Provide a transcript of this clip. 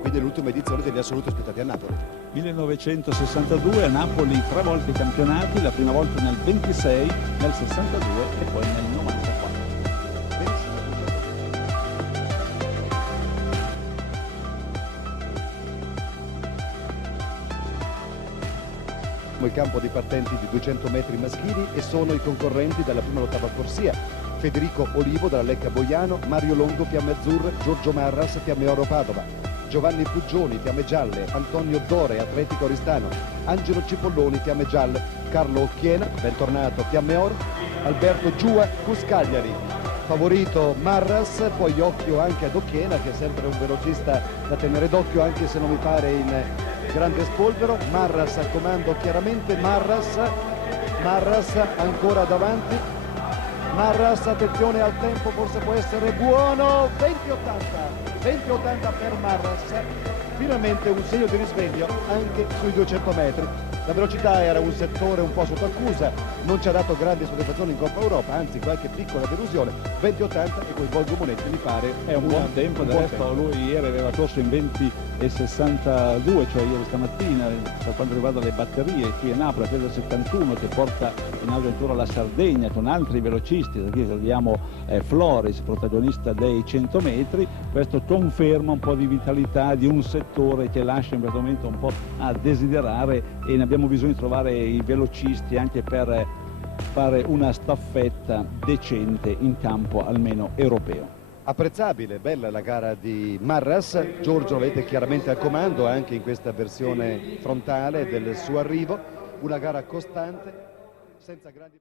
quindi l'ultima edizione degli assoluti ospitati a Napoli. 1962 a Napoli 3 volte i campionati, la prima volta nel 26, nel 62 e poi nel 94. Benissimo. Il campo di partenti di 200 metri maschili e sono i concorrenti dalla prima all'ottava corsia: Federico Olivo dalla Lecca Boiano, Mario Longo Fiamme Azzurre, Giorgio Marras Fiamme Oro Padova, Giovanni Puggioni Fiamme Gialle, Antonio Dore Atletico Oristano, Angelo Cipolloni Fiamme Gialle, Carlo Occhiena, bentornato, Fiamme Oro, Alberto Giua Cuscagliari. Favorito Marras, poi occhio anche ad Occhiena, che è sempre un velocista da tenere d'occhio anche se non mi pare in grande spolvero. Marras al comando chiaramente, Marras ancora davanti, Marras, attenzione al tempo, forse può essere buono, 20-80 per Marras, finalmente un segno di risveglio anche sui 200 metri. La velocità era un settore un po' sotto accusa, non ci ha dato grandi soddisfazioni in Coppa Europa, anzi qualche piccola delusione. 20-80 e coinvolgo Monetti, mi pare È un buon tempo, del resto lui ieri aveva corso in 20,62, cioè ieri stamattina, per quanto riguarda le batterie, qui a Napoli ha preso il 71 che porta in avventura la Sardegna con altri velocisti, da qui vediamo Floris, protagonista dei 100 metri. Questo conferma un po' di vitalità di un settore che lascia in questo momento un po' a desiderare, e ne abbiamo bisogno di trovare i velocisti anche per fare una staffetta decente in campo almeno europeo. Apprezzabile, bella la gara di Marras. Giorgio lo vedete chiaramente al comando anche in questa versione frontale del suo arrivo, una gara costante senza grandi